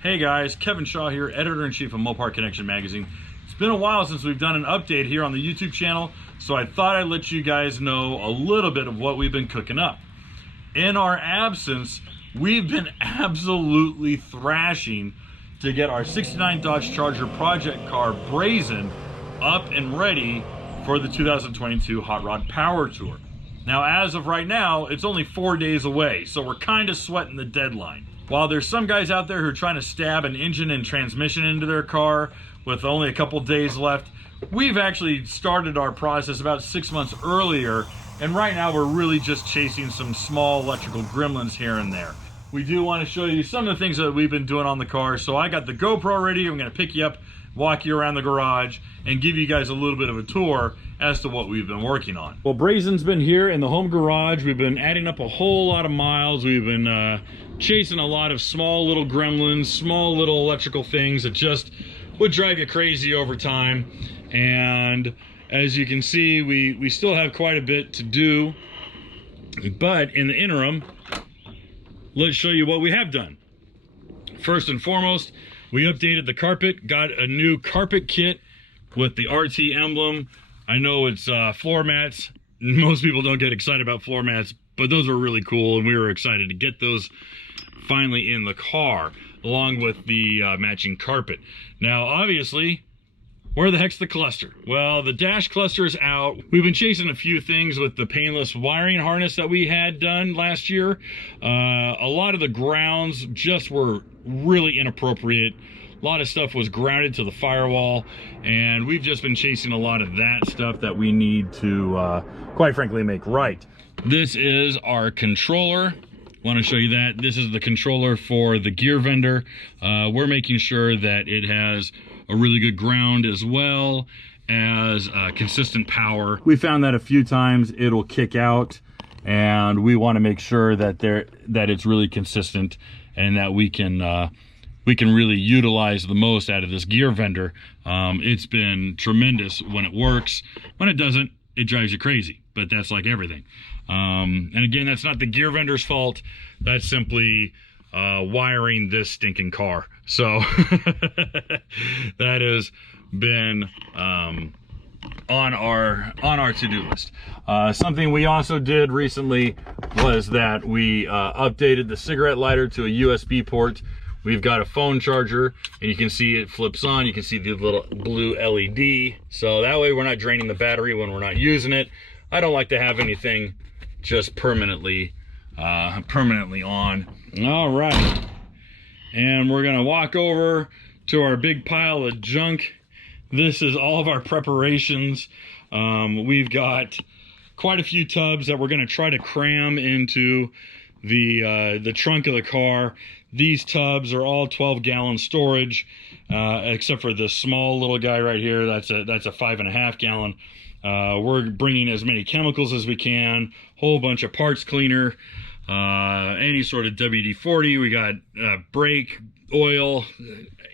Hey guys, Kevin Shaw here, Editor-in-Chief of Mopar Connection Magazine. It's been a while since we've done an update here on the YouTube channel, so I thought I'd let you guys know a little bit of what we've been cooking up. In our absence, we've been absolutely thrashing to get our 69 Dodge Charger project car Brazen up and ready for the 2022 Hot Rod Power Tour. Now, as of right now, it's only 4 days away, so we're kind of sweating the deadline. While there's some guys out there who are trying to stab an engine and transmission into their car with only a couple days left, we've actually started our process about 6 months earlier, and right now we're really just chasing some small electrical gremlins here and there. We do want to show you some of the things that we've been doing on the car. So I got the GoPro ready. I'm going to pick you up, walk you around the garage, and give you guys a little bit of a tour as to what we've been working on. Well, Brazen's been here in the home garage. We've been adding up a whole lot of miles. We've been chasing a lot of small little gremlins, small little electrical things that just would drive you crazy over time. And as you can see, we still have quite a bit to do, but in the interim, let's show you what we have done. First and foremost, we updated the carpet, got a new carpet kit with the RT emblem. I know it's floor mats. Most people don't get excited about floor mats, but those were really cool, and we were excited to get those finally in the car, along with the matching carpet. Now, obviously, where the heck's the cluster? Well, the dash cluster is out. We've been chasing a few things with the painless wiring harness that we had done last year. A lot of the grounds just were really inappropriate. A lot of stuff was grounded to the firewall, and we've just been chasing a lot of that stuff that we need to, quite frankly, make right. This is our controller. Want to show you that. This is the controller for the gear vendor. We're making sure that it has a really good ground as well as consistent power. We found that a few times it'll kick out, and we want to make sure that it's really consistent and that we can really utilize the most out of this gear vendor. It's been tremendous when it works. When it doesn't, it drives you crazy, but that's like everything. And again, that's not the gear vendor's fault. That's simply wiring this stinking car. So that has been on our to-do list. Something we also did recently was that we updated the cigarette lighter to a USB port. We've got a phone charger, and you can see it flips on. You can see the little blue LED. So that way we're not draining the battery when we're not using it. I don't like to have anything just permanently on. All right, and we're gonna walk over to our big pile of junk. This is all of our preparations. We've got quite a few tubs that we're gonna try to cram into the trunk of the car. These tubs are all 12-gallon storage, except for the small little guy right here. That's a 5.5 gallon. We're bringing as many chemicals as we can, whole bunch of parts cleaner, any sort of WD-40. We got brake oil,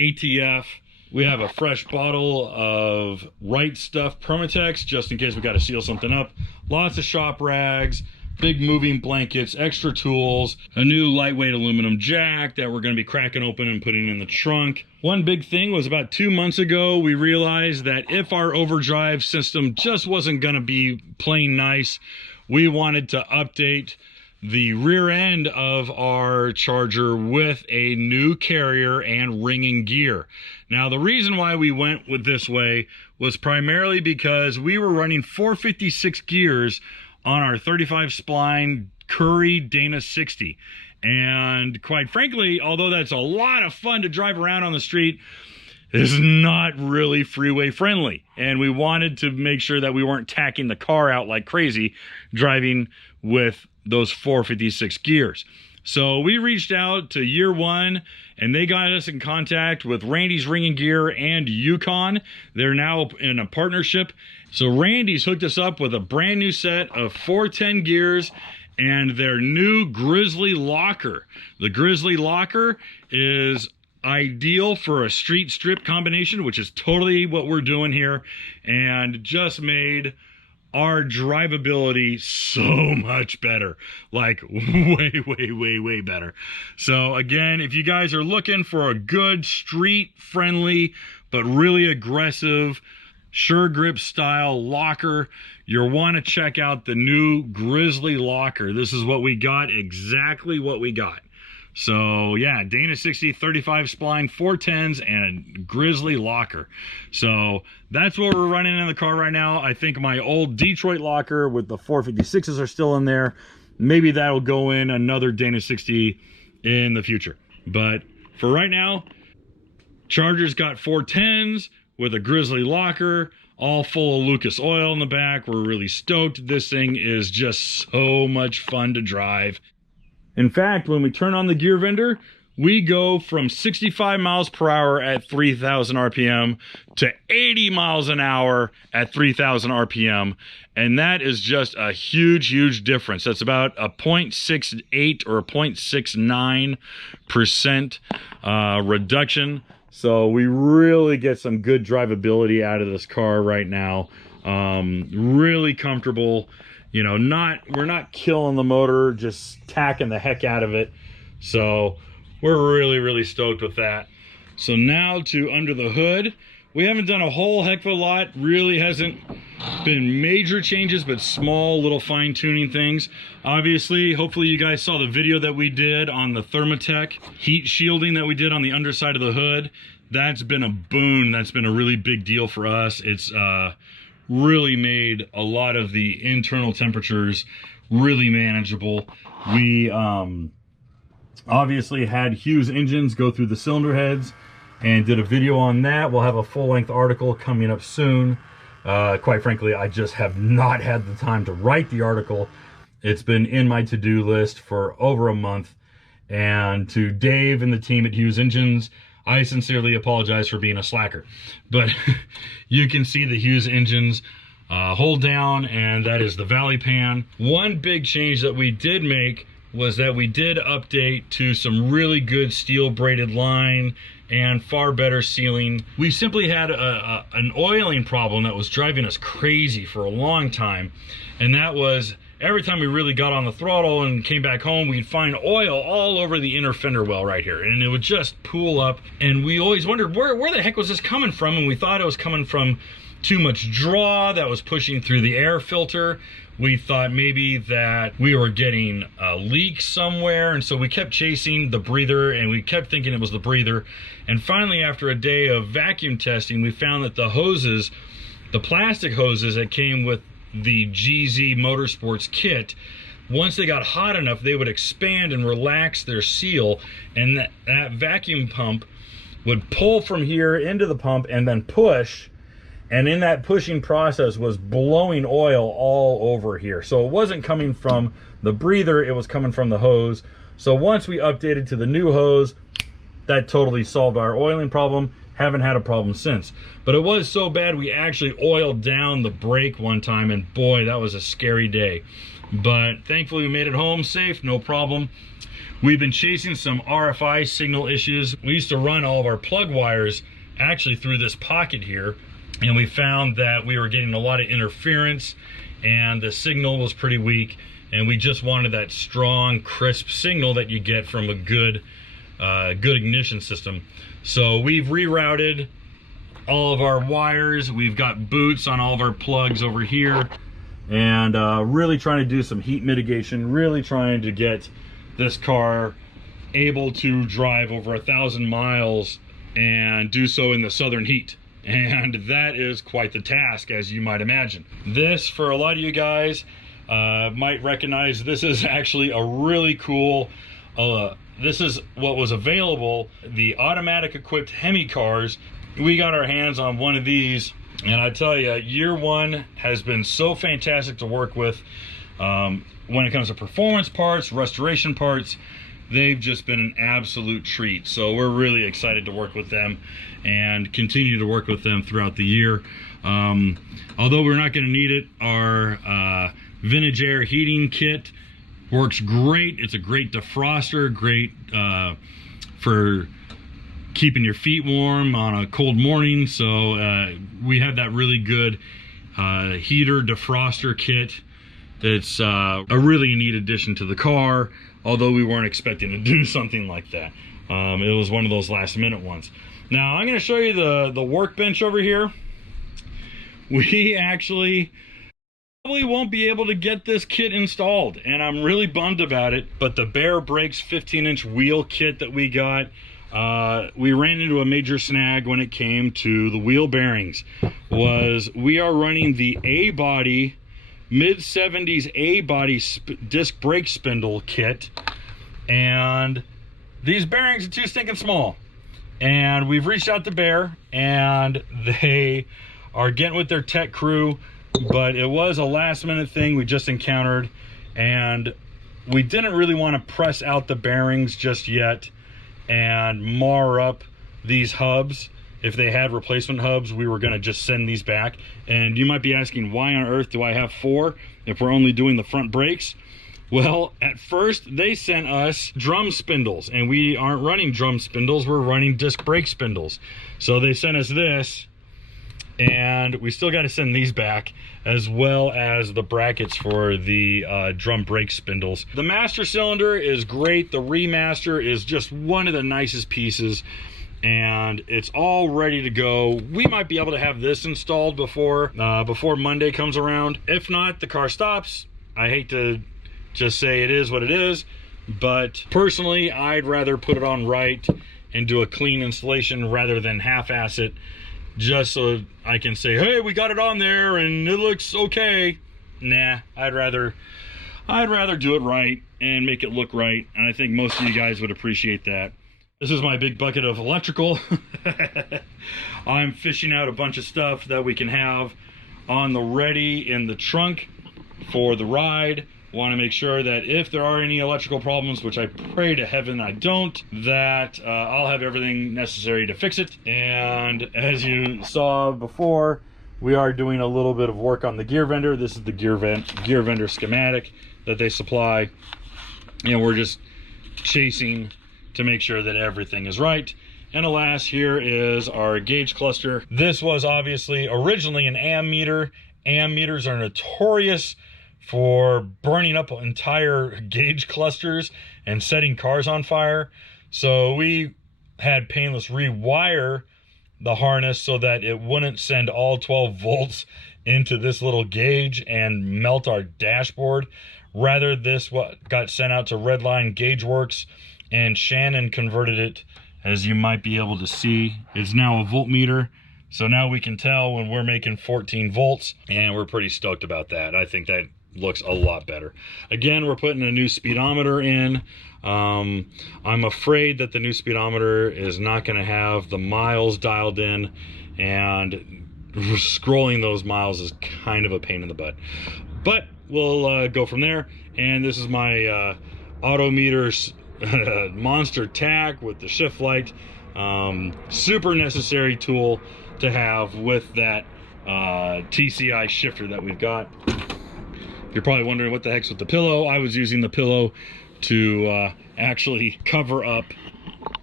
ATF. We have a fresh bottle of Right Stuff Permatex, just in case we got to seal something up. Lots of shop rags, big moving blankets, extra tools, a new lightweight aluminum jack that we're going to be cracking open and putting in the trunk. One big thing was about 2 months ago, we realized that if our overdrive system just wasn't going to be plain nice, we wanted to update the rear end of our Charger with a new carrier and ringing gear. Now, the reason why we went with this way was primarily because we were running 456 gears on our 35 spline Curry Dana 60. And quite frankly, although that's a lot of fun to drive around on the street, it's not really freeway friendly. And we wanted to make sure that we weren't tacking the car out like crazy driving with those 456 gears. So we reached out to Year One, and they got us in contact with Randy's Ringing Gear and Yukon. They're now in a partnership. So Randy's hooked us up with a brand new set of 410 gears and their new Grizzly locker. The Grizzly locker is ideal for a street strip combination, which is totally what we're doing here, and just made our drivability so much better, like way better. So again, if you guys are looking for a good street friendly but really aggressive sure grip style locker, you'll want to check out the new Grizzly locker. This is what we got, exactly what we got. So yeah, Dana 60 35 spline 410s and a Grizzly locker. So that's what we're running in the car right now. I think my old Detroit locker with the 456s are still in there. Maybe that'll go in another Dana 60 in the future. But for right now, Charger's got 410s with a Grizzly locker, all full of Lucas oil in the back. We're really stoked. This thing is just so much fun to drive. In fact, when we turn on the gear vendor, we go from 65 miles per hour at 3,000 RPM to 80 miles an hour at 3,000 RPM. And that is just a huge difference. That's about a 0.68 or a 0.69% reduction. So we really get some good drivability out of this car right now. Really comfortable. You know, we're not killing the motor, just tacking the heck out of it. So we're really stoked with that. So now to under the hood. We haven't done a whole heck of a lot. Really hasn't been major changes, but small little fine tuning things. Obviously, hopefully you guys saw the video that we did on the Thermatech heat shielding that we did on the underside of the hood. That's been a boon. That's been a really big deal for us. It's really made a lot of the internal temperatures really manageable. We obviously had Hughes engines go through the cylinder heads and did a video on that. We'll have a full-length article coming up soon. Quite frankly, I just have not had the time to write the article. It's been in my to-do list for over a month. And to Dave and the team at Hughes Engines, I sincerely apologize for being a slacker. But you can see the Hughes engines hold down, and that is the Valley Pan. One big change that we did make was that we did update to some really good steel braided line and far better sealing. We simply had an oiling problem that was driving us crazy for a long time, and that was every time we really got on the throttle and came back home, we'd find oil all over the inner fender well right here, and it would just pool up, and we always wondered where the heck was this coming from, and we thought it was coming from too much draw that was pushing through the air filter. We thought maybe that we were getting a leak somewhere, and so we kept chasing the breather, and we kept thinking it was the breather. And finally, after a day of vacuum testing, we found that the hoses, the plastic hoses that came with the GZ Motorsports kit, once they got hot enough, they would expand and relax their seal, and that vacuum pump would pull from here into the pump and then push. And in that pushing process was blowing oil all over here. So it wasn't coming from the breather, it was coming from the hose. So once we updated to the new hose, that totally solved our oiling problem. Haven't had a problem since. But it was so bad we actually oiled down the brake one time, and boy, that was a scary day. But thankfully we made it home safe, no problem. We've been chasing some RFI signal issues. We used to run all of our plug wires actually through this pocket here, and we found that we were getting a lot of interference and the signal was pretty weak, and we just wanted that strong, crisp signal that you get from a good ignition system. So we've rerouted all of our wires. We've got boots on all of our plugs over here, and really trying to do some heat mitigation, really trying to get this car able to drive over 1,000 miles and do so in the southern heat. And that is quite the task, as you might imagine. This, for a lot of you guys, might recognize, this is actually a really cool, this is what was available, the automatic equipped Hemi cars. We got our hands on one of these, and I tell you, year one has been so fantastic to work with. When it comes to performance parts, restoration parts, they've just been an absolute treat. So we're really excited to work with them and continue to work with them throughout the year. Although we're not going to need it, our vintage air heating kit works great. It's a great defroster, great for keeping your feet warm on a cold morning. So we have that really good heater defroster kit. It's a really neat addition to the car, although we weren't expecting to do something like that. It was one of those last minute ones. Now I'm going to show you the workbench over here. We actually probably won't be able to get this kit installed, and I'm really bummed about it. But the Bear Brakes 15-inch wheel kit that we got, we ran into a major snag when it came to the wheel bearings. We are running the A-body, mid-70s A-body disc brake spindle kit, and these bearings are too stinking small. And we've reached out to Bear, and they are getting with their tech crew, but it was a last minute thing we just encountered, and we didn't really want to press out the bearings just yet and mar up these hubs. If they had replacement hubs, we were going to just send these back. And you might be asking, why on earth do I have 4 if we're only doing the front brakes? Well, at first they sent us drum spindles, and we aren't running drum spindles, we're running disc brake spindles. So they sent us this, and we still got to send these back, as well as the brackets for the drum brake spindles. The master cylinder is great. The remaster is just one of the nicest pieces, and it's all ready to go. We might be able to have this installed before Monday comes around. If not, the car stops. I hate to just say it is what it is, but personally I'd rather put it on right and do a clean installation rather than half-ass it, just so I can say, hey, we got it on there and it looks okay. Nah, I'd rather do it right and make it look right, and I think most of you guys would appreciate that. This is my big bucket of electrical. I'm fishing out a bunch of stuff that we can have on the ready in the trunk for the ride. Want to make sure that if there are any electrical problems, which I pray to heaven I don't, that I'll have everything necessary to fix it. And as you saw before, we are doing a little bit of work on the gear vendor. This is the gear vendor schematic that they supply, and we're just chasing to make sure that everything is right. And alas, here is our gauge cluster. This was obviously originally an ammeter. Ammeters are notorious for burning up entire gauge clusters and setting cars on fire. So we had Painless rewire the harness so that it wouldn't send all 12 volts into this little gauge and melt our dashboard. Rather, this what got sent out to Redline Gauge Works, and Shannon converted it, as you might be able to see. It's now a voltmeter. So now we can tell when we're making 14 volts, and we're pretty stoked about that. I think that looks a lot better. Again, we're putting a new speedometer in. I'm afraid that the new speedometer is not going to have the miles dialed in, and scrolling those miles is kind of a pain in the butt. But we'll go from there. And this is my Autometer monster tach with the shift light. Super necessary tool to have with that TCI shifter that we've got. You're probably wondering what the heck's with the pillow. I was using the pillow to actually cover up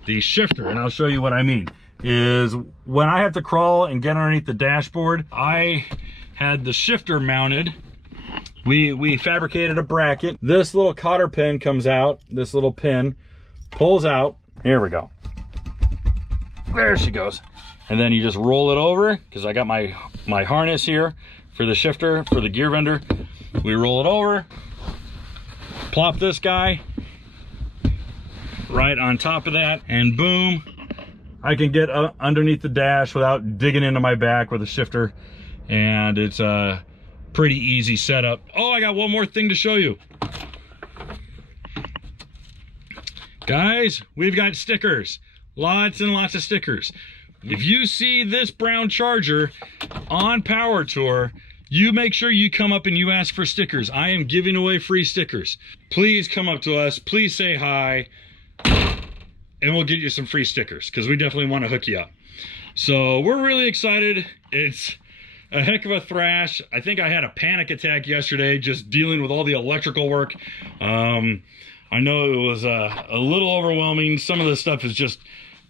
the shifter, and I'll show you what I mean. Is when I have to crawl and get underneath the dashboard, I had the shifter mounted. We fabricated a bracket. This little cotter pin comes out. This little pin pulls out. Here we go. There she goes. And then you just roll it over, because I got my harness here for the shifter, for the gear vendor. We roll it over, plop this guy right on top of that, and boom, I can get underneath the dash without digging into my back with a shifter, and it's a pretty easy setup. Oh, I got one more thing to show you. Guys, we've got stickers. Lots and lots of stickers. If you see this brown Charger on Power Tour, you make sure you come up and you ask for stickers. I am giving away free stickers. Please come up to us, please say hi, and we'll get you some free stickers, because we definitely want to hook you up. So we're really excited. It's a heck of a thrash. I think I had a panic attack yesterday just dealing with all the electrical work. I know it was a little overwhelming. Some of the stuff is just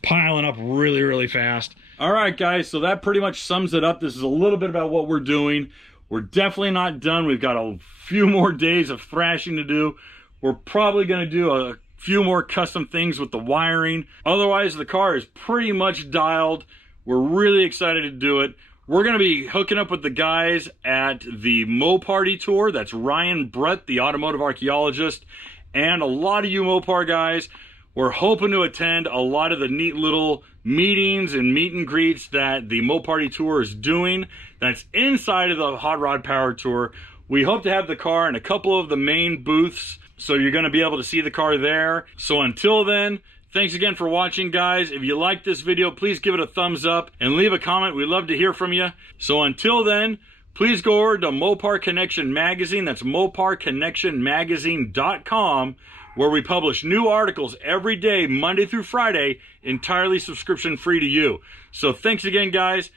piling up really, really fast. All right, guys, so that pretty much sums it up. This is a little bit about what we're doing. We're definitely not done. We've got a few more days of thrashing to do. We're probably going to do a few more custom things with the wiring. Otherwise, the car is pretty much dialed. We're really excited to do it. We're going to be hooking up with the guys at the Moparty tour. That's Ryan Brett, the automotive archaeologist, and a lot of you Mopar guys. We're hoping to attend a lot of the neat little meetings and meet and greets that the Moparty tour is doing. That's inside of the Hot Rod Power Tour. We hope to have the car in a couple of the main booths, so you're going to be able to see the car there. So until then, thanks again for watching, guys. If you like this video, please give it a thumbs up and leave a comment. We'd love to hear from you. So until then, please go over to Mopar Connection Magazine. That's moparconnectionmagazine.com, where we publish new articles every day, Monday through Friday, entirely subscription free to you. So thanks again, guys,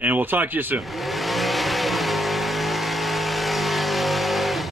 and we'll talk to you soon.